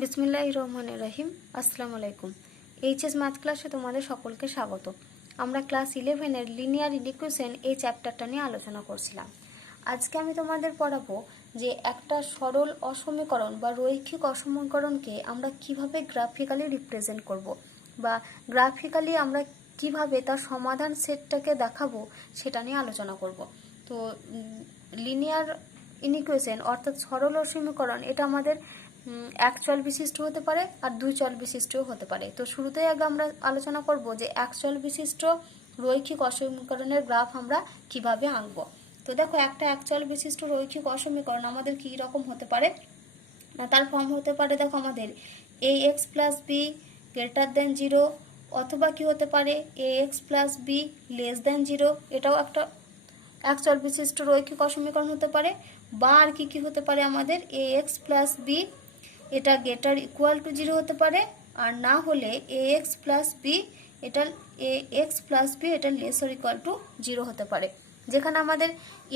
বিসমিল্লাহির রহমানির রহিম। আসসালামু আলাইকুম। এইচএস ম্যাথ ক্লাসে তোমাদের সকলকে স্বাগত। আমরা ক্লাস 11-এর লিনিয়ার ইকুয়েশন এই চ্যাপ্টারটা নিয়ে আলোচনা করছিলাম। আজকে আমি তোমাদের পড়াবো যে একটা সরল অসমীকরণ বা রৈখিক অসমীকরণকে আমরা কিভাবে গ্রাফিক্যালি রিপ্রেজেন্ট করব, বা গ্রাফিক্যালি আমরা কিভাবে তার সমাধান সেটটাকে দেখাবো সেটা নিয়ে আলোচনা করব। তো লিনিয়ার ইকুয়েশন অর্থাৎ সরল অসমীকরণ এটা আমাদের এক চল বিশিষ্ট হতে পারে আর দুই চল বিশিষ্টও হতে পারে। তো শুরুতেই আগে আমরা আলোচনা করব যে এক চল বিশিষ্ট রৈখিক অসমীকরণের গ্রাফ আমরা কিভাবে আঁকবো। তো দেখো, একটা এক চল বিশিষ্ট রৈখিক অসমীকরণ আমাদের কী রকম হতে পারে না, তার ফর্ম হতে পারে দেখো আমাদের ax plus b greater than 0, অথবা কি হতে পারে ax plus b less than 0। এটাও একটা এক চল বিশিষ্ট রৈখিক অসমীকরণ হতে পারে। বা আর কি হতে পারে আমাদের ax প্লাস বি এটা গ্রেটার ইকুয়াল টু 0 হতে পারে, আর না হলে ax প্লাস বি এটা লেস অর ইকুয়াল টু 0 হতে পারে। যেখানে আমাদের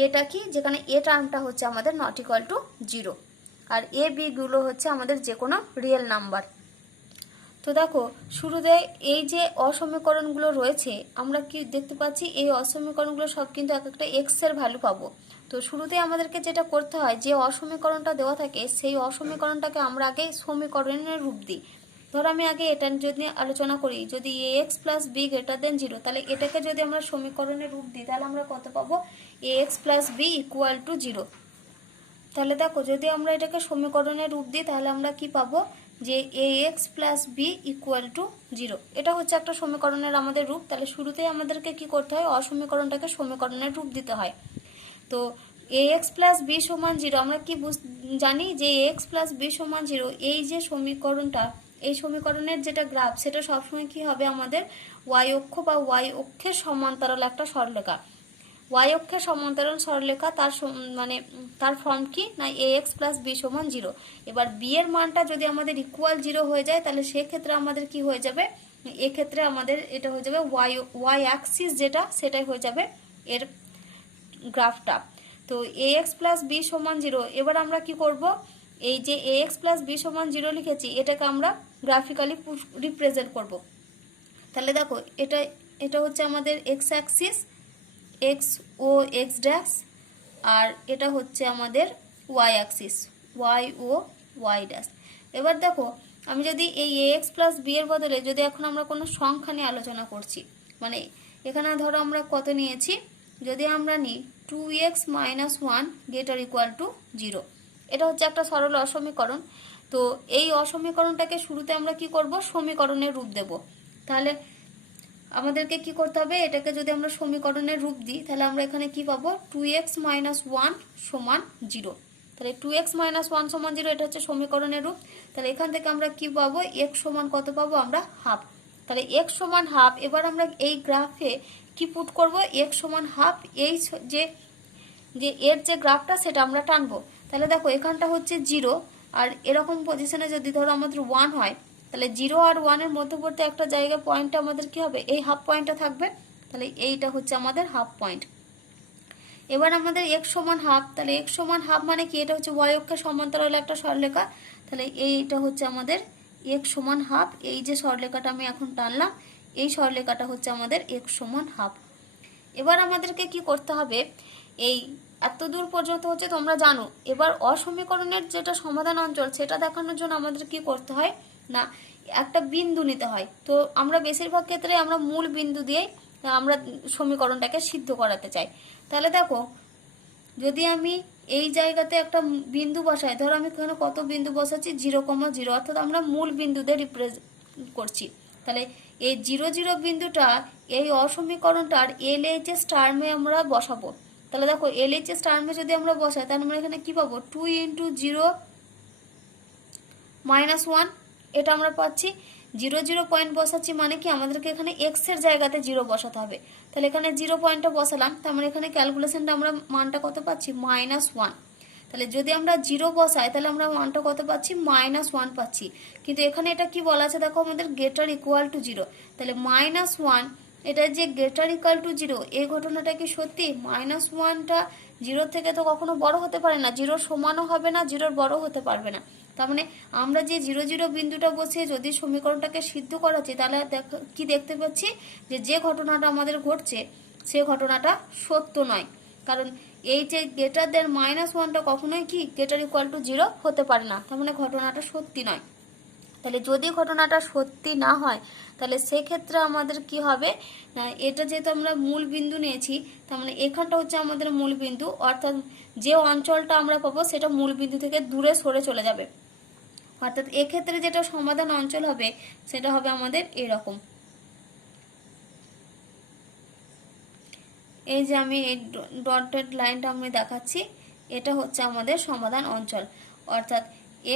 এটা কি, যেখানে এ টার্মটা হচ্ছে আমাদের নট ইকুয়াল টু 0, আর এ বি গুলো হচ্ছে আমাদের যে কোনো রিয়েল নাম্বার। তো দেখো, শুরুতে এই যে অসমীকরণগুলো রয়েছে আমরা কি দেখতে পাচ্ছি, এই অসমীকরণগুলো সব কিন্তু এক একটা এক্স এর ভ্যালু পাবো। তো শুরুতে আমাদেরকে যেটা করতে হয়, যে অসমীকরণটা দেওয়া থাকে সেই অসমীকরণটাকে আমরা আগে সমীকরণের রূপ দিই। ধরো আমি আগে এটা যদি আলোচনা করি, যদি ax plus b greater than 0, তাহলে এটাকে যদি আমরা সমীকরণের রূপ দিই তাহলে আমরা কত পাবো, ax plus b equal to 0। তাহলে দেখো, যদি আমরা এটাকে সমীকরণের রূপ দিই তাহলে আমরা কি পাবো, যে ax plus b equal to 0। এটা হচ্ছে একটা সমীকরণের আমাদের রূপ। তাহলে শুরুতেই আমাদেরকে কি করতে হয়, অসমীকরণটাকে সমীকরণের রূপ দিতে হয়। তো ax প্লাস বি সমান 0 আমরা কি জানি, যে ax প্লাস বি সমান 0 এই যে সমীকরণটা, এই সমীকরণের যেটা গ্রাফ সেটা সবসময় কি হবে, আমাদের ওয়াই অক্ষ বা ওয়াই অক্ষের সমান্তরাল একটা সরলরেখা। ওয়াই অক্ষের সমান্তরাল সরলরেখা তার ফর্ম কি না, ax প্লাস বি সমান 0। এবার বি এর মানটা যদি আমাদের ইকুয়াল 0 হয়ে যায় তাহলে সেক্ষেত্রে আমাদের কি হয়ে যাবে, এক্ষেত্রে আমাদের এটা হয়ে যাবে ওয়াই অ্যাক্সিস, যেটা সেটাই হয়ে যাবে এর গ্রাফটা। তো ax প্লাস বি সমান 0, এবার আমরা কি করব, এই যে ax প্লাস বি সমান 0 লিখেছি এটাকে আমরা গ্রাফিক্যালি রিপ্রেজেন্ট করব। তাহলে দেখো, এটা হচ্ছে আমাদের এক্স অ্যাক্সিস, এক্স ও এক্স ড্যাশ, আর এটা হচ্ছে আমাদের ওয়াই অ্যাক্সিস, ওয়াই ও ওয়াই ড্যাশ। এবার দেখো, আমি যদি এই এক্স প্লাস বি এর বদলে যদি এখন আমরা কোনো সংখ্যা নিয়ে আলোচনা করছি, মানে এখানে ধরো আমরা কত নিয়েছি, যদি আমরা নিই 2x minus 1 greater equal to 0, এটা হচ্ছে একটা সরল অসমীকরণ। তো এই অসমীকরণটাকে শুরুতে আমরা কি করব, সমীকরণের রূপ দেব। তাহলে আমাদেরকে কি করতে হবে, এটাকে যদি আমরা সমীকরণের রূপ দিই তাহলে আমরা এখানে কি পাবো, 2x মাইনাস 1 সমান 0। তাহলে 2x মাইনাস 1 সমান 0 এটা হচ্ছে সমীকরণের রূপ। তাহলে এখান থেকে আমরা কি পাবো, x সমান কত পাবো, আমরা হাফ। তাহলে x সমান হাফ। এবার আমরা এই গ্রাফে কি পুট করব, x সমান হাফ, এই যে এর যে গ্রাফটা সেটা আমরা টানবো। তাহলে দেখো, এখানটা হচ্ছে 0, আর এরকম পজিশনে যদি ধরো আমাদের 1 হয় তাহলে 0 আর 1 এর মধ্যবর্তী একটা জায়গা পয়েন্টটা আমাদের কি হবে, এই হাফ পয়েন্টটা থাকবে। তাহলে এইটা হচ্ছে আমাদের হাফ পয়েন্ট। এবার আমাদের x সমান হাফ, তাহলে x সমান হাফ মানে কি, এটা হচ্ছে y অক্ষের সমান্তরাল একটা সরলরেখা। তাহলে এইটা হচ্ছে আমাদের x সমান হাফ। এই যে সরলরেখাটা আমি এখন টানলাম, এই সরলরেখাটা হচ্ছে আমাদের x সমান হাফ। এবার আমাদেরকে কি করতে হবে, এই এত দূর পর্যন্ত হচ্ছে তোমরা জানো। এবার অসমীকরণের যেটা সমাধান অঞ্চল সেটা দেখানোর জন্য আমাদের কি করতে হয় না, একটা বিন্দু নিতে হয়। তো আমরা বেশিরভাগ ক্ষেত্রে আমরা মূল বিন্দু দিয়েই আমরা সমীকরণটাকে সিদ্ধ করাতে চাই। তাহলে দেখো, যদি আমি এই জায়গাতে একটা বিন্দু বসাই, ধরো আমি এখানে কত বিন্দু বসাচ্ছি, 0,0, অর্থাৎ আমরা মূল বিন্দুতে রিপ্রেজেন্ট করছি। তাহলে এই 0,0 বিন্দুটা এই অসমীকরণটার LHS টার্মে আমরা বসাবো। তাহলে দেখো, LHS টার্মে যদি আমরা বসাই তাহলে আমরা এখানে কি পাবো, 2 × 0 মাইনাস 1, এটা আমরা পাচ্ছি। 0 পয়েন্ট বসাচ্ছি মানে কি, আমাদেরকে এখানে এক্স এর জায়গাতে 0 বসাতে হবে। তাহলে এখানে 0 পয়েন্টটা বসালাম, তার মানে এখানে ক্যালকুলেশনটা আমরা মানটা কত পাচ্ছি, -1। তাহলে যদি আমরা 0 বসাই তাহলে আমরা মানটা কত পাচ্ছি, -1 পাচ্ছি। কিন্তু এখানে এটা কি বলা আছে দেখো, আমাদের গ্রেটার ইকুয়াল টু 0। তাহলে -1 এটা যে গ্রেটার ইকুয়াল টু 0, এই ঘটনাটা কি সত্যি, -1টা 0 থেকে তো কখনো বড় হতে পারে না, 0 সমানও হবে না, 0 বড় হতে পারবে না। তার মানে আমরা যে 0 0 বিন্দুটা বসে যদি সমীকরণটাকে সিদ্ধ করাচ্ছি, তাহলে কি দেখতে পাচ্ছি যে ঘটনাটা আমাদের ঘটছে সে ঘটনাটা সত্য নয়। কারণ এই যে গ্রেটার দেন -1টা কখনোই কি গ্রেটার ইকুয়াল টু 0 হতে পারে না, তার মানে ঘটনাটা সত্যি নয়। তাহলে যদি ঘটনাটা সত্যি না হয় তাহলে সেক্ষেত্রে আমাদের কি হবে না, এটা যেহেতু আমরা মূল বিন্দু নিয়েছি, তার মানে এখানটা হচ্ছে আমাদের মূল বিন্দু, অর্থাৎ যে অঞ্চলটা আমরা পাবো সেটা মূল বিন্দু থেকে দূরে সরে চলে যাবে। অর্থাৎ এক্ষেত্রে যেটা সমাধান অঞ্চল হবে সেটা হবে আমাদের এরকম। এই যে আমি এই ডটেড লাইনটা আমি দেখাচ্ছি, এটা হচ্ছে আমাদের সমাধান অঞ্চল। অর্থাৎ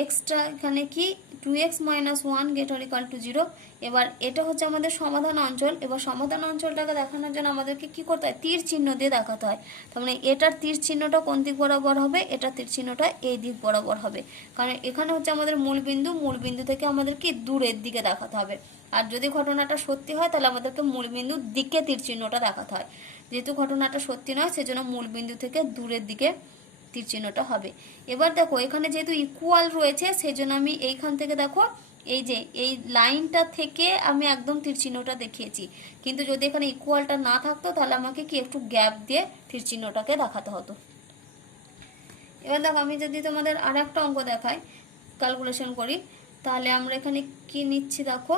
এক্সটা এখানে কি 2x - 1 > 0। এবার এটা হচ্ছে আমাদের সমাধান অঞ্চল। এবার সমাধান অঞ্চলটাকে দেখানোর জন্য আমাদেরকে কি করতে হয়, তীর চিহ্ন দিয়ে দেখাতে হয়। তার মানে এটার তীর চিহ্নটা কোন দিক বরাবর হবে, এটার তীর চিহ্নটা এই দিক বরাবর হবে। কারণ এখানে হচ্ছে আমাদের মূল বিন্দু থেকে আমাদের কি দূরের দিকে দেখাতে হবে। আর যদি ঘটনাটা সত্যি হয় তাহলে আমাদেরকে মূল বিন্দুর দিকে তীর চিহ্নটা দেখাতে হয়। যেহেতু ঘটনাটা সত্যি নয় সেজন্য মূল বিন্দু থেকে দূরের দিকে তীর চিহ্নটা হবে। এবার দেখো এখানে যেহেতু ইকুয়াল রয়েছে সেজন্য আমি এইখান থেকে দেখো এই যে এই লাইনটা থেকে আমি একদম তীর চিহ্নটা দেখিয়েছি, কিন্তু যদি এখানে ইকুয়ালটা না থাকতো তাহলে আমাকে কি একটু গ্যাপ দিয়ে তীর চিহ্নটাকে দেখাতে হতো। এবার দেখো আমি যদি তোমাদের আর একটা অঙ্ক দেখাই, ক্যালকুলেশন করি, তাহলে আমরা এখানে কি নিচ্ছি দেখো,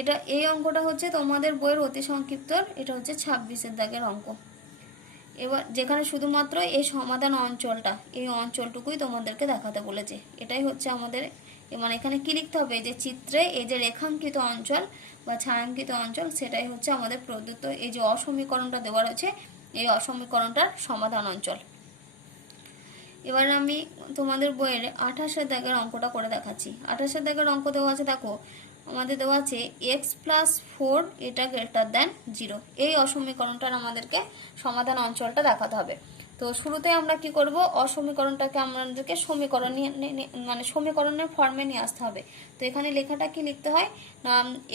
এটা এই অঙ্কটা হচ্ছে তোমাদের বইয়ের অতি সংক্ষিপ্তর, এটা হচ্ছে 26-এর দাগের অঙ্ক। এবার যেখানে শুধুমাত্র এই সমাধান অঞ্চলটা, এই অঞ্চলটুকুই তোমাদেরকে দেখাতে বলেছে। এটাই হচ্ছে আমাদের, মানে এখানে কি লিখতে হবে, যে চিত্রে এই যে রেখাঙ্কিত অঞ্চল বা ছায়াঙ্কিত অঞ্চল সেটাই হচ্ছে আমাদের প্রদত্ত এই যে অসমীকরণটা দেওয়া রয়েছে, এই অসমীকরণটার সমাধান অঞ্চল। এবার আমি তোমাদের বইয়ের 28-এর দাগের অঙ্কটা করে দেখাচ্ছি। 28-এর দাগের অঙ্ক দেওয়া আছে, দেখো আমাদের দেওয়া আছে x+4 এটা গ্রেটার দেন 0। এই অসমীকরণটার আমাদেরকে সমাধান অঞ্চলটা দেখাতে হবে। তো শুরুতে আমরা কি করব, অসমীকরণটাকে আমাদেরকে সমীকরণ মানে সমীকরণের ফর্মে নিয়ে আসতে হবে। তো এখানে লেখাটা কি লিখতে হয় না,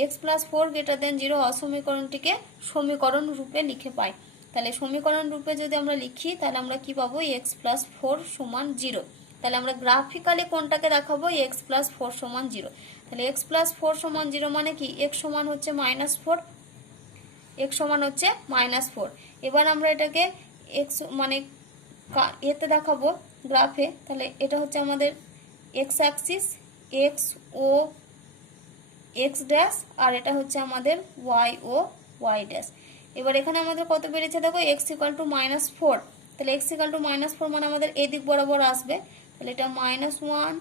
x+4 গ্রেটার দেন 0 অসমীকরণটিকে সমীকরণ রূপে লিখে পাই। তাহলে সমীকরণ রূপে যদি আমরা লিখি তাহলে আমরা কি পাবো, x+4 = 0। তাহলে আমরা গ্রাফিক্যালি কোনটাকে দেখাবো, x+4 = 0। তাহলে x+4 = 0 মানে কি, x সমান হচ্ছে -4, x সমান হচ্ছে -4। এবার আমরা এটাকে x মানে এতে দেখাবো গ্রাফে, তাহলে এটা হচ্ছে আমাদের x অ্যাক্সিস, x ও x ড্যাশ, আর এটা হচ্ছে আমাদের y ও y ড্যাশ। এবার এখানে আমাদের কত বেড়েছে দেখো, x = -4। তাহলে x = -4 মানে আমাদের এই দিক বরাবর আসবে। তাহলে এটা -1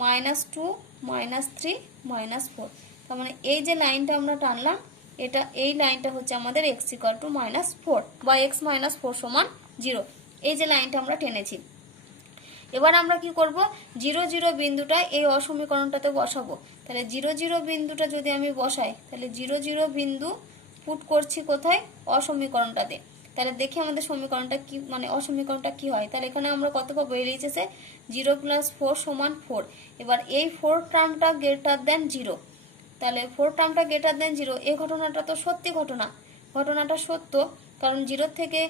-2 -3 -4। তার মানে এই যে লাইনটা আমরা টানলাম, এটা এই লাইনটা হচ্ছে আমাদের x = -4 বা x - 4 = 0। এই যে লাইনটা আমরা টেনেছি। এবার আমরা কি করব, 0 0 বিন্দুটা এই অসমীকরণটাতে বসাবো। তাহলে 0 0 বিন্দুটা যদি আমি বসাই, তাহলে 0 0 বিন্দু পুট করছি কোথায়, অসমীকরণটাতে। তাহলে দেখি আমাদের সমীকরণটা কি, মানে অসমীকরণটা কি হয়। তাহলে এখানে আমরা কত পাবো, এসেছে 0 + 4 = 4। এবার এই 4 টার্মটা গ্রেটার দেন 0। তাহলে 4 টার্মটা গ্রেটার দেন 0, এই ঘটনাটা তো সত্যি ঘটনা, ঘটনাটা সত্য। কারণ 0 থেকে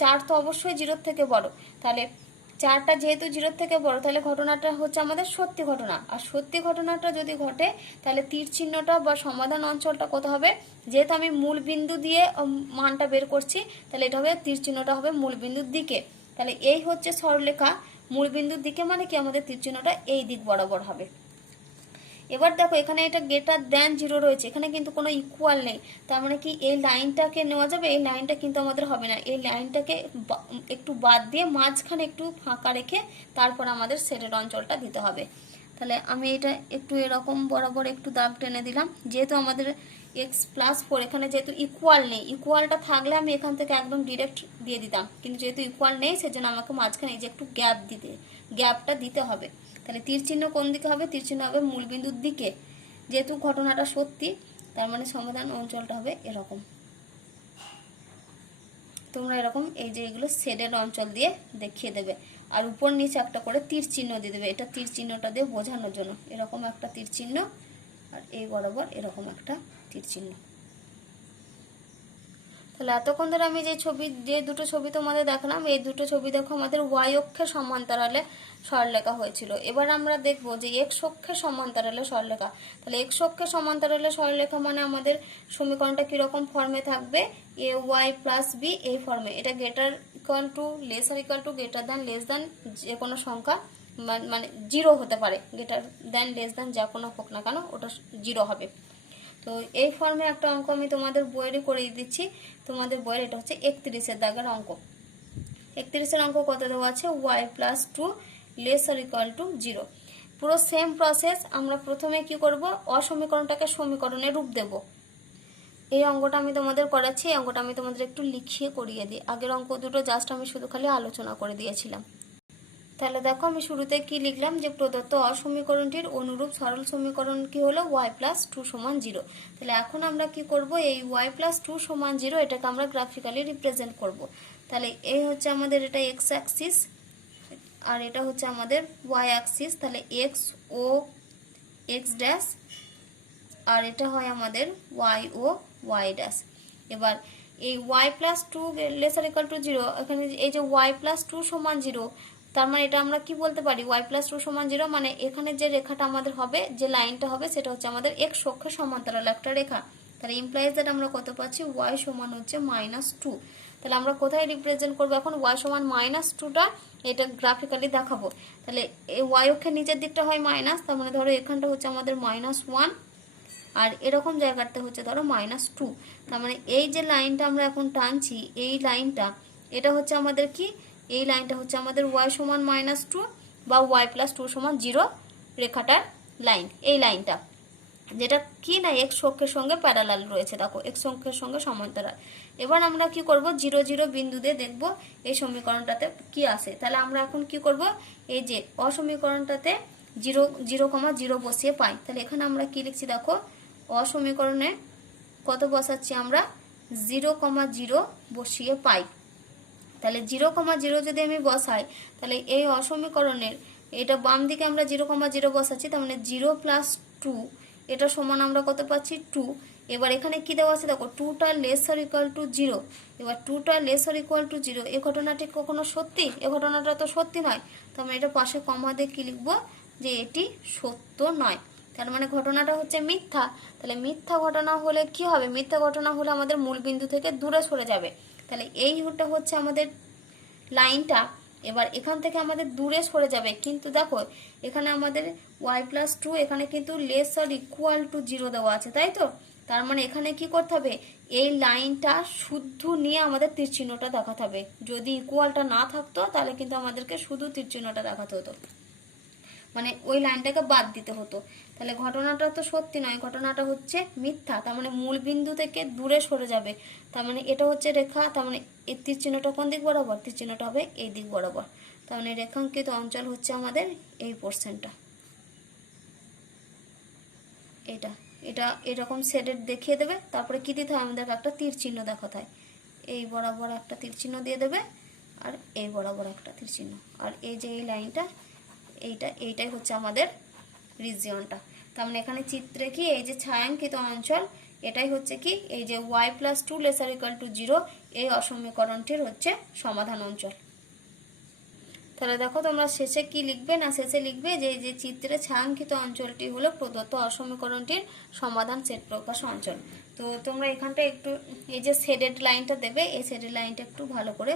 4 তো অবশ্যই 0 থেকে বড়। তাহলে 4টা যেহেতু 0 থেকে বড়, তাহলে ঘটনাটা হচ্ছে আমাদের সত্যি ঘটনা। আর সত্যি ঘটনাটা যদি ঘটে তাহলে তীর চিহ্নটা বা সমাধান অঞ্চলটা কত হবে, যেহেতু আমি মূল বিন্দু দিয়ে মানটা বের করছি, তাহলে এটা হবে তীর চিহ্নটা হবে মূল বিন্দুর দিকে। তাহলে এই হচ্ছে সরলরেখা, মূল বিন্দুর দিকে মানে কি আমাদের তীর চিহ্নটা এই দিক বরাবর হবে। এবার দেখো এখানে এটা গ্রেটার দেন 0 রয়েছে, এখানে কিন্তু কোনো ইকুয়াল নেই। তার মানে কি এই লাইনটাকে নেওয়া যাবে, এই লাইনটা কিন্তু আমাদের হবে না। এই লাইনটাকে একটু বাদ দিয়ে মাঝখানে একটু ফাঁকা রেখে তারপর আমাদের সেটের অঞ্চলটা দিতে হবে। তাহলে আমি এটা একটু এরকম বরাবর একটু দাগ টেনে দিলাম। যেহেতু আমাদের x+4 এখানে যেহেতু ইকুয়াল নেই, ইকুয়ালটা থাকলে আমি এখান থেকে একদম ডিরেক্ট দিয়ে দিতাম, কিন্তু যেহেতু ইকুয়াল নেই সেজন্য আমাকে মাঝখানে এই যে একটু গ্যাপটা দিতে হবে। তাহলে তীর চিহ্ন কোন দিকে হবে, তীর চিহ্ন হবে মূল বিন্দুর দিকে। যেহেতু ঘটনাটা সত্যি, তার মানে সমাধান অঞ্চলটা হবে এরকম। তোমরা এরকম এই যে এগুলো শেডের অঞ্চল দিয়ে দেখিয়ে দেবে, আর উপর নিচে একটা করে তীর চিহ্ন দিয়ে দেবে। এটা তীর চিহ্নটা দিয়ে বোঝানোর জন্য, এরকম একটা তীর চিহ্ন, আর এই বরাবর এরকম একটা তীর চিহ্ন। তাহলে এতক্ষণ ধরে আমি যে দুটো ছবি তোমাদের দেখালাম, এই দুটো ছবি দেখো আমাদের ওয়াই অক্ষের সমান্তরালে সরলরেখা হয়েছিল। এবার আমরা দেখব যে এক্স অক্ষের সমান্তরালে সরলরেখা। তাহলে এক্স অক্ষের সমান্তরালে সরলরেখা মানে আমাদের সমীকরণটা কিরকম ফর্মে থাকবে, এ ওয়াই প্লাস বি এই ফর্মে। এটা greater equal to lesser equal two greater than less than যে কোনো সংখ্যা, মানে জিরো হতে পারে, গ্রেটার দ্যান লেস দ্যান যা কোনো হোক না কেন ওটা জিরো হবে। তো এই ফর্মে একটা অঙ্ক আমি তোমাদের বইয়েরই করে দিচ্ছি। তোমাদের বইয়ের এটা হচ্ছে 31 দাগের অঙ্ক। 31 অঙ্ক কত দেওয়া আছে, y plus two lesser equal to 0। পুরো সেম প্রসেস। আমরা প্রথমে কি করব, অসমীকরণটাকে সমীকরণে রূপ দেব। এই অঙ্কটা আমি তোমাদের করাচ্ছি। এই অঙ্কটা আমি তোমাদের একটু লিখিয়ে করিয়ে দিই। আগের অঙ্ক দুটো জাস্ট আমি শুধু খালি আলোচনা করে দিয়েছিলাম। তাহলে দেখো আমি শুরুতে কি লিখলাম, যে প্রদত্ত অসমীকরণটির অনুরূপ সরল সমীকরণ কি হলো, y প্লাস টু সমান 0। তাহলে এখন আমরা কি করব, এই y প্লাস টু সমান 0 এটাকে আমরা গ্রাফিক্যালি রিপ্রেজেন্ট করব। তাহলে এই হচ্ছে আমাদের এটা এক্স অ্যাক্সিস, আর এটা হচ্ছে আমাদের y অ্যাক্সিস। তাহলে এক্স ও এক্স ড্যাশ, আর এটা হয় আমাদের y ও y ড্যাশ। এবার এই y plus two lesser equal to 0, এখানে এই যে y প্লাস টু সমান 0, তার মানে এটা আমরা কি বলতে পারি, y প্লাস টু সমান 0 মানে এখানে যে রেখাটা আমাদের হবে, যে লাইনটা হবে, সেটা হচ্ছে আমাদের এক্স অক্ষের সমান্তরাল একটা রেখা। তাহলে ইমপ্লাইজ দ্যাট আমরা কত পাচ্ছি, y সমান হচ্ছে -2। তাহলে আমরা কোথায় রিপ্রেজেন্ট করবো এখন, y সমান -2টা এটা গ্রাফিক্যালি দেখাবো। তাহলে এই y অক্ষের নিচের দিকটা হয় মাইনাস, তার মানে ধরো এখানটা হচ্ছে আমাদের -1, আর এরকম জায়গাতে হচ্ছে ধরো -2। তার মানে এই যে লাইনটা আমরা এখন টানছি, এই লাইনটা এটা হচ্ছে আমাদের কি, এই লাইনটা হচ্ছে আমাদের y সমান -2 বা y প্লাস টু সমান 0 রেখাটার লাইন। এই লাইনটা যেটা কি না এক্স অক্ষের সঙ্গে প্যারালাল রয়েছে, দেখো এক্স অক্ষের সঙ্গে সমান্তরাল। এবার আমরা কি করব, 0 0 বিন্দু দিয়ে দেখব এই সমীকরণটাতে কি আসে। তাহলে আমরা এখন কি করব, এই যে অসমীকরণটাতে 0 0, 0 বসিয়ে পাই। তাহলে এখানে আমরা কি লিখছি দেখো, অসমীকরণে কত বসাচ্ছি আমরা, 0, 0 বসিয়ে পাই। তাহলে 0, 0 যদি আমি বসাই, তাহলে এই অসমীকরণের এটা বাম দিকে আমরা 0, 0 বসাচ্ছি, তার মানে 0 প্লাস 2 এটা সমান আমরা কত পাচ্ছি 2। এবার এখানে কি দেওয়া আছে দেখো, 2টা লেসার ইকুয়াল টু 0। এবার 2টা লেসার ইকুয়াল টু 0 এই ঘটনাটি কখনো সত্যি, এই ঘটনাটা তো সত্যি নয়। তো আমরা এটা পাশে কমা দিয়ে কি লিখবো, যে এটি সত্য নয়। তার মানে ঘটনাটা হচ্ছে মিথ্যা। তাহলে মিথ্যা ঘটনা হলে কি হবে, মিথ্যা ঘটনা হলে আমাদের মূল বিন্দু থেকে দূরে সরে যাবে। তাহলে এইটা হচ্ছে আমাদের লাইনটা। এবার এখান থেকে আমাদের দূরে সরে যাবে, কিন্তু দেখো এখানে আমাদের y প্লাস টু এখানে কিন্তু লেসার ইকুয়াল টু 0 দেওয়া আছে, তাই তো। তার মানে এখানে কি করতে হবে, এই লাইনটা শুদ্ধ নিয়ে আমাদের তীর চিহ্নটা দেখাতে হবে। যদি ইকুয়ালটা না থাকতো তাহলে কিন্তু আমাদেরকে শুধু তীর চিহ্নটা দেখাতে হতো, মানে ওই লাইনটাকে বাদ দিতে হতো। তাহলে ঘটনাটা তো সত্যি নয়, ঘটনাটা হচ্ছে মিথ্যা। তার মানে মূল বিন্দু থেকে দূরে সরে যাবে। তার মানে এটা হচ্ছে রেখা, তার মানে এই তীর চিহ্নটা কোন দিক বরাবর, তীর চিহ্নটা হবে এই দিক বরাবর। তার মানে রেখাঙ্কিত অঞ্চল হচ্ছে আমাদের এই পোর্শনটা, এটা এটা এরকম শেডেড দেখিয়ে দেবে। তারপরে কি দিতে হয়, আমাদের একটা তীর চিহ্ন দেখাতে হয়। এই বরাবর একটা তীর চিহ্ন দিয়ে দেবে, আর এই বরাবর একটা তীর চিহ্ন, আর এই যে এই লাইনটা এইটাই হচ্ছে আমাদের রিজিয়নটা। তার মানে এখানে চিত্রে কি এই যে ছায়াঙ্কিত অঞ্চল, এটাই হচ্ছে কি এই যে y plus two lesser equal to 0 এই অসমীকরণটির হচ্ছে সমাধান অঞ্চল। তাহলে দেখো তোমরা শেষে কি লিখবে, না শেষে লিখবে যে এই যে চিত্রে ছায়াঙ্কিত অঞ্চলটি হলো প্রদত্ত অসমীকরণটির সমাধান সেট প্রকাশ অঞ্চল। তো তোমরা এখানটা একটু এই যে শেডেড লাইনটা দেবে, এই শেডেড লাইনটা একটু ভালো করে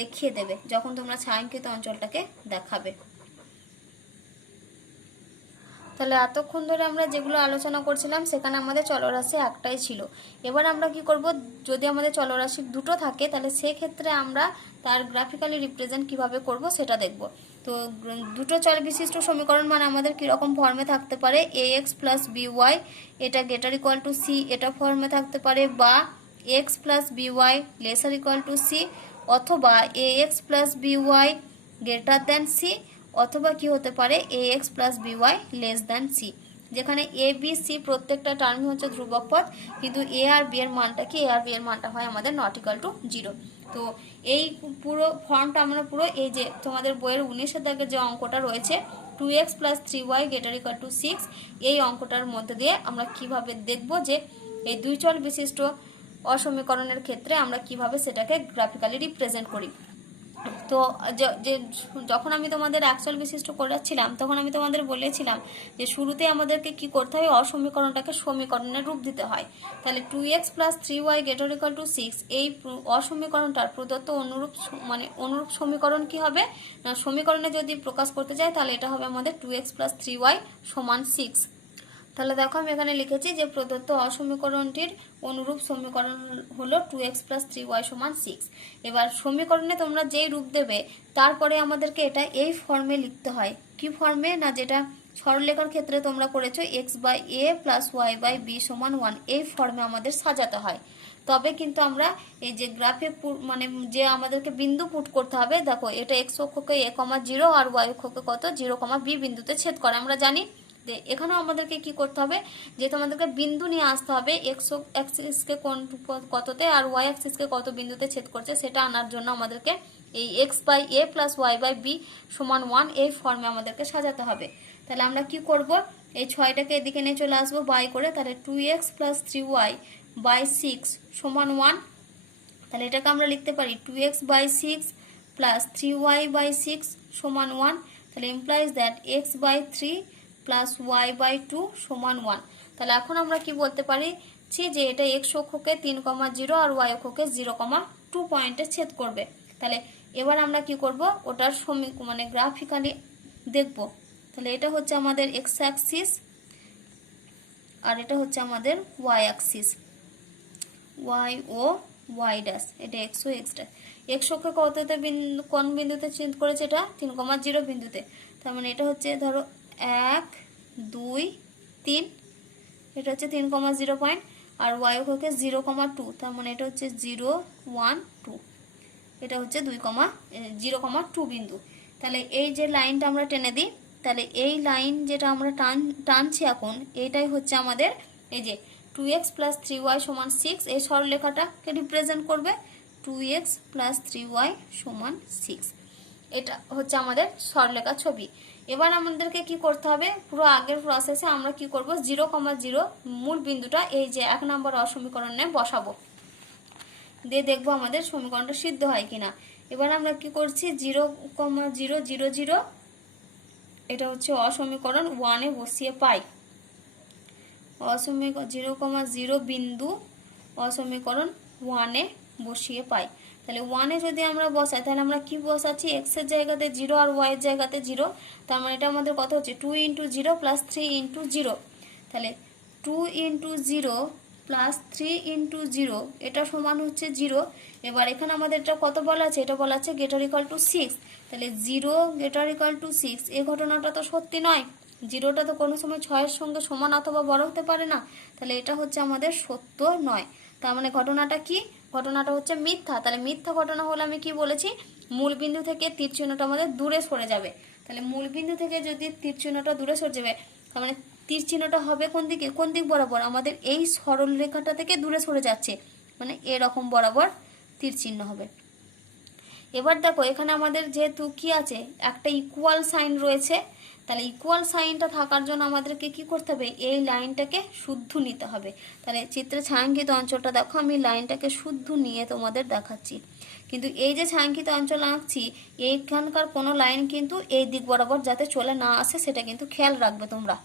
দেখিয়ে দেবে যখন তোমরা ছায়াঙ্কিত অঞ্চলটাকে দেখাবে। তাহলে এতক্ষণ ধরে আমরা যেগুলো আলোচনা করছিলাম সেখানে আমাদের চলরাশি একটাই ছিল। এবার আমরা কি করব, যদি আমাদের চলরাশি দুটো থাকে তাহলে সেক্ষেত্রে আমরা তার গ্রাফিক্যালি রিপ্রেজেন্ট কিভাবে করব সেটা দেখব। তো দুটো চল বিশিষ্ট সমীকরণ মানে আমাদের কীরকম ফর্মে থাকতে পারে, ax প্লাস by এটা গ্রেটার ইকুয়াল টু c এটা ফর্মে থাকতে পারে, বা x plus by laser equal two c, অথবা ax plus by greater than c, অথবা কি হতে পারে ax plus by less than c। যেখানে a b c প্রত্যেকটা টার্মই হচ্ছে ধ্রুবক পদ, কিন্তু a আর b এর মানটা কি, a আর b এর মানটা হয় আমাদের নট ইকুয়াল টু 0। তো এই পুরো ফর্মটা আমরা পুরো এই যে তোমাদের বইয়ের 19 দাগের যে অঙ্কটা রয়েছে 2x plus 3y greater equal to 6, এই অঙ্কটার মধ্যে দিয়ে আমরা কিভাবে দেখব যে এই দুই চল বিশিষ্ট অসমীকরণের ক্ষেত্রে আমরা কিভাবে সেটাকে গ্রাফিক্যালি রিপ্রেজেন্ট করি। তো যখন আমি তোমাদের অ্যাকচুয়াল বিশিষ্ট করাচ্ছিলাম তখন আমি তোমাদের বলেছিলাম যে শুরুতে আমাদেরকে কি করতে হয়, অসমীকরণটাকে সমীকরণের রূপ দিতে হয়। তাহলে 2x + 3y ≥ 6 এই অসমীকরণটার প্রদত্ত অনুরূপ সমীকরণ কি হবে না, সমীকরণে যদি প্রকাশ করতে চাই তাহলে এটা হবে আমাদের 2x + 3y = 6। তাহলে দেখো আমি এখানে লিখেছি যে প্রদত্ত অসমীকরণটির অনুরূপ সমীকরণ হলো 2x + 3y = 6। এবার সমীকরণে তোমরা যেই রূপ দেবে তারপরে আমাদেরকে এটা এই ফর্মে লিখতে হয়। কি ফর্মে না, যেটা সরলরেখার ক্ষেত্রে তোমরা করেছো x/a + y/b = 1, এই ফর্মে আমাদের সাজাতে হয়। তবে কিন্তু আমরা এই যে গ্রাফে যে আমাদেরকে বিন্দু পুট করতে হবে, দেখো এটা x অক্ষকে a, 0 আর y অক্ষকে কত 0, b বিন্দুতে ছেদ করে আমরা জানি। এখানেও আমাদেরকে কি করতে হবে, যে তোমাদেরকে বিন্দু নিয়ে আসতে হবে এক্স অ্যাক্সিসকে কোন কততে আর ওয়াই অ্যাক্সিসকে কত বিন্দুতে ছেদ করছে সেটা আনার জন্য আমাদেরকে এই x/a + y/b = 1 এই ফর্মে আমাদেরকে সাজাতে হবে। তাহলে আমরা কি করব, এই 6টাকে এদিকে নিয়ে চলে আসবো বাই করে, তাহলে 2x + 3y/6 = 1। তাহলে এটাকে আমরা লিখতে পারি 2x/6 + 3y/6 = 1। তাহলে ইমপ্লাইজ দ্যাট x/3 + y/2 = 1। তাহলে এখন আমরা কি বলতে পারি যে এটা x অক্ষকে 3, 0 আর y অক্ষকে 0, 2 পয়েন্টে ছেদ করবে। তাহলে এবার আমরা কি করব, ওটার গ্রাফিক্যালি দেখব। তাহলে এটা হচ্ছে আমাদের x অ্যাক্সিস আর এটা হচ্ছে আমাদের y অ্যাক্সিস, y ও y ড্যাশ, এটা x ও x ড্যাশ। x অক্ষে কততে কোন বিন্দুতে ছেদ করেছে, এটা 3, 0 বিন্দুতে। তার মানে এটা হচ্ছে ধরো 1, 2, 3, এটা হচ্ছে 3, 0 পয়েন্ট। আর y অক্ষকে 0, 2, তার মানে এটা হচ্ছে 0, 1, 2, এটা হচ্ছে 2, 0, 2 বিন্দু। তাহলে এই যে লাইনটা আমরা টেনে দিই, তাহলে এই লাইন যেটা আমরা টানছি এখন, এটাই হচ্ছে আমাদের এই যে 2x + 3y = 6 এই সরলরেখাটাকে রিপ্রেজেন্ট করবে। 2x + 3y = 6, এটা হচ্ছে আমাদের সরলরেখার ছবি। এবার আমাদেরকে কি করতে হবে, পুরো আগের প্রসেসে আমরা কি করব, 0, 0 মূল বিন্দুটা এই যে 1 নম্বর অসমীকরণে বসাবো, দিয়ে দেখবো আমাদের সমীকরণটা সিদ্ধ হয় কিনা। এবার আমরা কি করছি, 0, 0, 0, 0 এটা হচ্ছে অসমীকরণ 1-এ বসিয়ে পাই। 0, 0 বিন্দু অসমীকরণ 1-এ বসিয়ে পাই। তাহলে 1-এ যদি আমরা বসাই তাহলে আমরা কি বসাচ্ছি, x এর জায়গাতে 0 আর y এর জায়গাতে 0। তার মানে এটা আমাদের কত হচ্ছে 2 × 0 + 3 × 0। তাহলে 2 × 0 + 3 × 0 এটা সমান হচ্ছে 0। এবার এখানে আমাদের এটা কত বলা আছে, এটা বলা আছে > 6। তাহলে 0 > 6 এই ঘটনাটা তো সত্যি নয়, 0টা তো কোনো সময় 6-এর সঙ্গে সমান অথবা বড় হতে পারে না। তাহলে এটা হচ্ছে আমাদের সত্য নয়। তার মানে ঘটনাটা কি, ঘটনাটা হচ্ছে মিথ্যা। তাহলে মিথ্যা ঘটনা হলে আমি কি বলেছি, মূল বিন্দু থেকে তীর চিহ্নটা আমাদের দূরে সরে যাবে। তাহলে মূল বিন্দু থেকে যদি তীর চিহ্নটা দূরে সরে যাবে, তার মানে তীর চিহ্নটা হবে কোন দিকে, কোন দিক বরাবর, আমাদের এই সরল রেখাটা থেকে দূরে সরে যাচ্ছে, মানে এরকম বরাবর তীর চিহ্ন হবে। এবার দেখো এখানে আমাদের যেহেতু কি আছে, একটা ইকুয়াল সাইন রয়েছে, তাহলে ইকুয়াল সাইনটা থাকার জন্য আমাদেরকে কি করতে হবে, এই লাইনটাকে শুদ্ধ নিতে হবে। তাহলে চিত্রে ছায়াঙ্কিত অঞ্চলটা দেখো, আমি লাইনটাকে শুদ্ধ নিয়ে তোমাদের দেখাচ্ছি। কিন্তু এই যে ছায়াঙ্কিত অঞ্চল আঁকছি, এইখানকার কোনো লাইন কিন্তু এই দিক বরাবর যাতে চলে না আসে সেটা কিন্তু খেয়াল রাখবে তোমরা।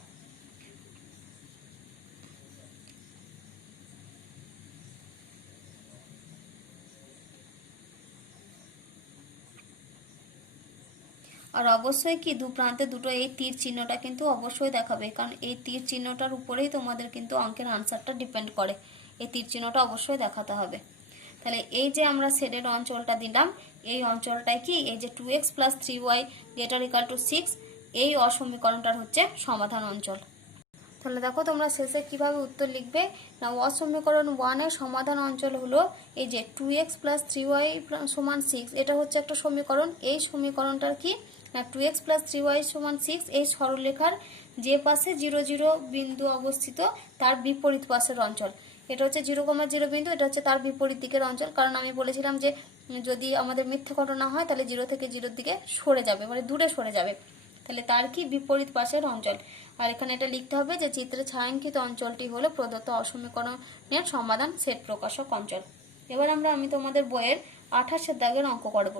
আর অবশ্যই কি দু প্রান্তে দুটো এই তীর চিহ্নটা কিন্তু অবশ্যই দেখাবে, কারণ এই তীর চিহ্নটার উপরেই তোমাদের কিন্তু অঙ্কের আনসারটা ডিপেন্ড করে। এই তীর চিহ্নটা অবশ্যই দেখাতে হবে। তাহলে এই যে আমরা শেডের অঞ্চলটা দিলাম, এই অঞ্চলটায় কি, এই যে 2x + 3y > 6 এই অসমীকরণটার হচ্ছে সমাধান অঞ্চল। তাহলে দেখো তোমরা শেষে কিভাবে উত্তর লিখবে না, অসমীকরণ 1-এর সমাধান অঞ্চল হলো এই যে 2x + 3y = 6, এটা হচ্ছে একটা সমীকরণ। এই সমীকরণটার কি না, 2x + 3y = 6 এই সরলরেখার যে পাশে 0, 0 বিন্দু অবস্থিত তার বিপরীত পাশের অঞ্চল। এটা হচ্ছে 0, 0 বিন্দু, এটা হচ্ছে তার বিপরীত দিকের অঞ্চল। কারণ আমি বলেছিলাম যে যদি আমাদের মিথ্যা ঘটনা হয় তাহলে 0 থেকে 0-র দিকে সরে যাবে, মানে দূরে সরে যাবে। তাহলে তার কি বিপরীত পাশের অঞ্চল। আর এখানে এটা লিখতে হবে যে চিত্রে ছায়াঙ্কিত অঞ্চলটি হলো প্রদত্ত অসমীকরণের সমাধান সেট প্রকাশক অঞ্চল। এবার আমি তোমাদের বইয়ের 28 দাগের অঙ্ক করব।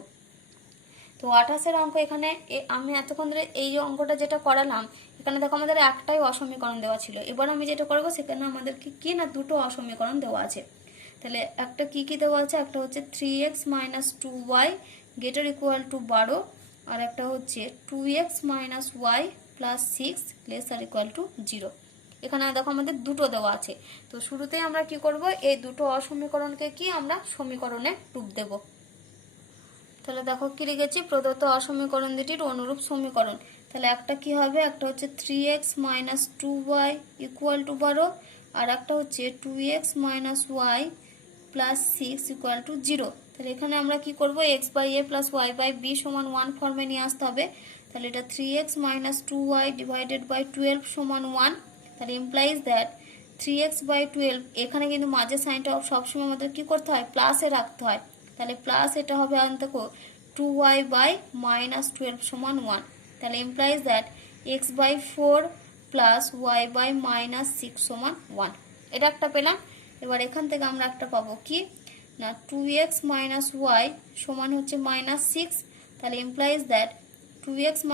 তো 28 অঙ্ক এখানে আমি এতক্ষণ ধরে এই যে অঙ্কটা যেটা করালাম, এখানে দেখো আমাদের একটাই অসমীকরণ দেওয়া ছিল। এবার আমি যেটা করব সেখানে আমাদের কি না দুটো অসমীকরণ দেওয়া আছে। তাহলে একটা কি দেওয়া আছে, একটা হচ্ছে 3x - 2y greater equal to 12, আর একটা হচ্ছে 2x - y plus 6 laser equal to 0। এখানে দেখো আমাদের দুটো দেওয়া আছে। তো শুরুতেই আমরা কি করব, এই দুটো অসমীকরণকে কি আমরা সমীকরণে রূপ দেব। তাহলে দেখো কি লিখেছি, প্রদত্ত অসমীকরণ দুটির অনুরূপ সমীকরণ। তাহলে একটা কি হবে, একটা হচ্ছে 3x - 2y ইকুয়াল টু 12, আর একটা হচ্ছে 2x - y plus 6 equal to 0। তাহলে এখানে আমরা কি করব, x/a প্লাস y/b সমান 1 ফর্মে নিয়ে আসতে হবে। তাহলে এটা 3x - 2y ডিভাইডেড বাই 12 সমান 1। তাহলে ইমপ্লাইজ দ্যাট 3x/12, এখানে কিন্তু মাঝের সাইনটা সবসময় আমাদের কি করতে হয়, প্লাসে রাখতে হয়। তাহলে প্লাস এটা হবে দেখো 2y/-12 সমান 1। তাহলে implies that x/4 plus y/-6 সমান 1। এটা একটা পেলাম। এবার এখান থেকে আমরা একটা পাবো কি না 2x - y সমান হচ্ছে -6। তাহলে implies that 2x -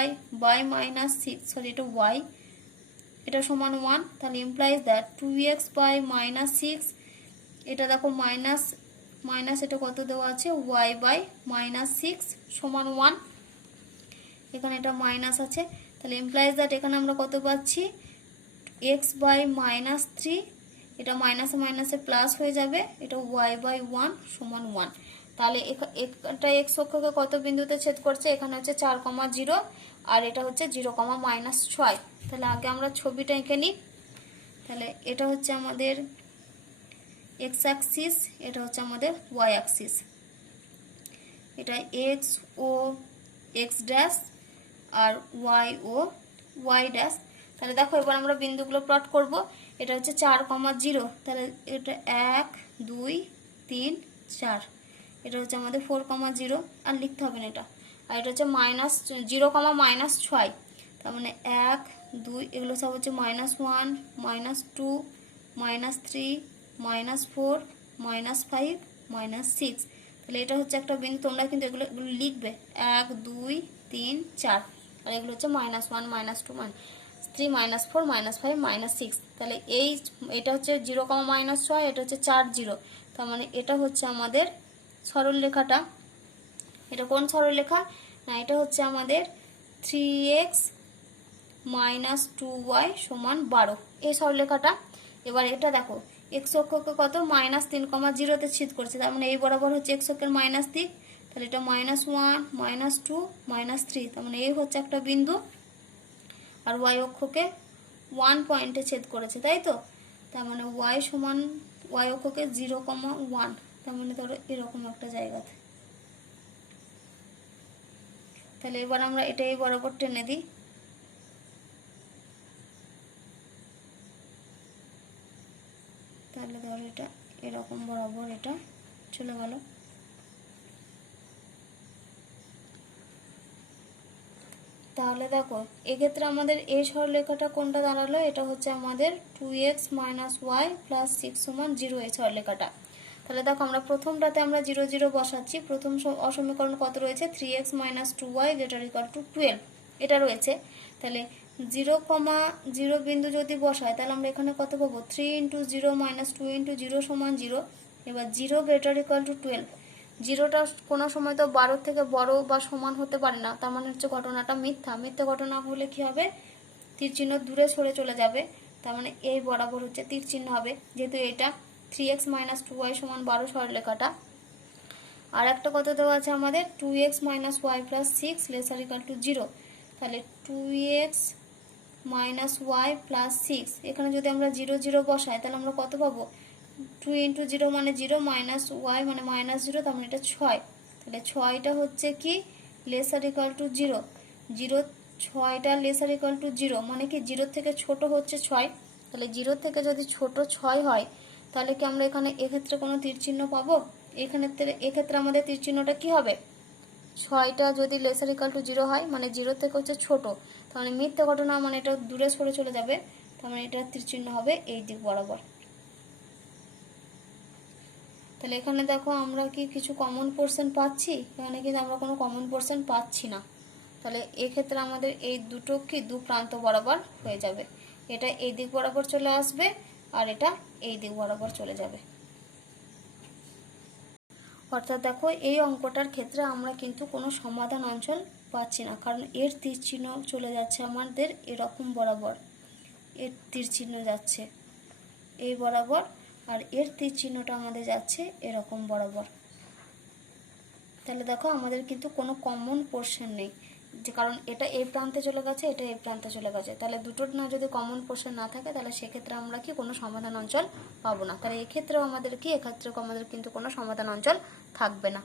y by -6, sorry এটা y, এটা সমান 1। তাহলে ইমপ্লাইজ দ্যাট 2x/-6, এটা দেখো মাইনাস এটা কত দেওয়া আছে, y/-6 সমান 1। এখানে এটা মাইনাস আছে। তাহলে ইমপ্লাইজ দ্যাট এখানে আমরা কত পাচ্ছি, x/-3, এটা মাইনাসে মাইনাসে প্লাস হয়ে যাবে, এটা y/1 সমান 1। তাহলে এটা x অক্ষকে কত বিন্দুতে ছেদ করছে, এখানে হচ্ছে 4,0, আর এটা হচ্ছে 0,-6। তাহলে আগে আমরা ছবিটা এঁকে নিই। তাহলে এটা হচ্ছে আমাদের x অ্যাক্সিস, এটা হচ্ছে আমাদের y অ্যাক্সিস। এটা x ও x ড্যাশ আর y ও y ড্যাশ। তাহলে দেখো এবার আমরা বিন্দুগুলো প্লট করব। এটা হচ্ছে 4,0, তাহলে এটা 1 2 3 4, এটা হচ্ছে আমাদের 4,0, আর লিখতে হবে না এটা। আর এটা হচ্ছে -0,-6, তার মানে 1 2, এগুলো সব হচ্ছে -1 -2 -3 -4 -5 -6। তাহলে এটা হচ্ছে একটা বিন্দু। তোমরা কিন্তু এগুলো লিখবে 1 2 3 4, আর এগুলো হচ্ছে -1 -2 -3 -4 -5 -6। তাহলে এটা হচ্ছে 0,-6, এটা হচ্ছে 4 0। তার মানে এটা হচ্ছে আমাদের সরলরেখাটা। এটা কোন সরলরেখা না, এটা হচ্ছে আমাদের 3x - 2y সমান 12, এই সরলরেখাটা। এবার এটা দেখো x অক্ষকে কত -3,0 ছেদ করছে, তার মানে এই বরাবর হচ্ছে x অক্ষের মাইনাস দিক। তাহলে এটা -1 -2 -3, তার মানে এই হচ্ছে একটা বিন্দু। আর y অক্ষকে 1 পয়েন্টে ছেদ করেছে, তাই তো। তার মানে y অক্ষকে 0,1, তার মানে ধরো এরকম একটা জায়গাতে। তাহলে এবার আমরা এটা এই বরাবর টেনে দিই। তাহলে ধরো এটা এরকম বরাবর এটা চলে গেল। তাহলে দেখো এক্ষেত্রে আমাদের এই সরলরেখাটা কোনটা দাঁড়ালো, এটা হচ্ছে আমাদের 2x - y প্লাস 6 সমান 0, এই সরলরেখাটা। তাহলে দেখো আমরা প্রথমটাতে আমরা 0 0 বসাচ্ছি। প্রথম অসমীকরণ কত রয়েছে, 3x - 2y greater equal to 12, এটা রয়েছে। তাহলে 0,0 বিন্দু যদি বসায়, তাহলে আমরা এখানে কত পাবো, 3 × 0 - 2 × 0 সমান 0। এবার 0 গ্রেটার ইকুয়াল টু 12, 0টা কোনো সময় তো 12 থেকে বড় বা সমান হতে পারে না, তার মানে হচ্ছে ঘটনাটা মিথ্যা। মিথ্যা ঘটনা হলে কি হবে, তীর চিহ্ন দূরে সরে চলে যাবে, তার মানে এই বরাবর হচ্ছে তীর চিহ্ন হবে, যেহেতু এটা 3x - 2y সমান 12 সরলরেখাটা। আর একটা কত দেওয়া আছে আমাদের, 2x - y plus 6 laser equal to 0। তাহলে 2x - y প্লাস 6, এখানে যদি আমরা 0 0 বসাই, তাহলে আমরা কত পাবো, 2 × 0 মানে 0 মাইনাস y মানে -0, তার মানে এটা 6। তাহলে 6টা হচ্ছে কি লেসার ইকুয়াল টু 0, 6টা লেসার ইকুয়াল টু 0 মানে কি 0 থেকে ছোট হচ্ছে 6। তাহলে 0 থেকে যদি ছোট 6 হয়, তাহলে কি আমরা এখানে এক্ষেত্রে কোনো তীর চিহ্ন পাবো, এক্ষেত্রে আমাদের তীর চিহ্নটা কি হবে, ছয়টা যদি লেসার ইকাল টু 0 হয়, মানে 0 থেকে হচ্ছে ছোট, তাহলে মিথ্যে ঘটনা, মানে এটা দূরে সরে চলে যাবে, তার মানে এটা তীর চিহ্ন হবে এই দিক বরাবর। তাহলে এখানে দেখো আমরা কি কিছু কমন পোরশন পাচ্ছি? এখানে কিন্তু আমরা কোনো কমন পোরশন পাচ্ছি না। তাহলে এক্ষেত্রে আমাদের এই দুটো কি দু প্রান্ত বরাবর হয়ে যাবে, এটা এই দিক বরাবর চলে আসবে আর এটা এই দিক বরাবর চলে যাবে। অর্থাৎ দেখো এই অঙ্কটার ক্ষেত্রে আমরা কিন্তু কোনো সমাধান অঞ্চল পাচ্ছি না, কারণ এর তীর চিহ্ন চলে যাচ্ছে আমাদের এরকম বরাবর, এর তীর চিহ্ন যাচ্ছে এই বরাবর, আর এর তীর চিহ্নটা আমাদের যাচ্ছে এরকম বরাবর। তাহলে দেখো আমাদের কিন্তু কোনো কমন পোরশন নেই, যে কারণ এটা এই প্রান্তে চলে গেছে, এটা এই প্রান্তে চলে গেছে। তাহলে দুটোর না যদি কমন পোরশন না থাকে, তাহলে সেক্ষেত্রে আমরা কি কোনো সমাধান অঞ্চল পাবো না। তাহলে এক্ষেত্রেও আমাদের কি, এক্ষেত্রেও আমাদের কিন্তু কোনো সমাধান অঞ্চল থাকবে না।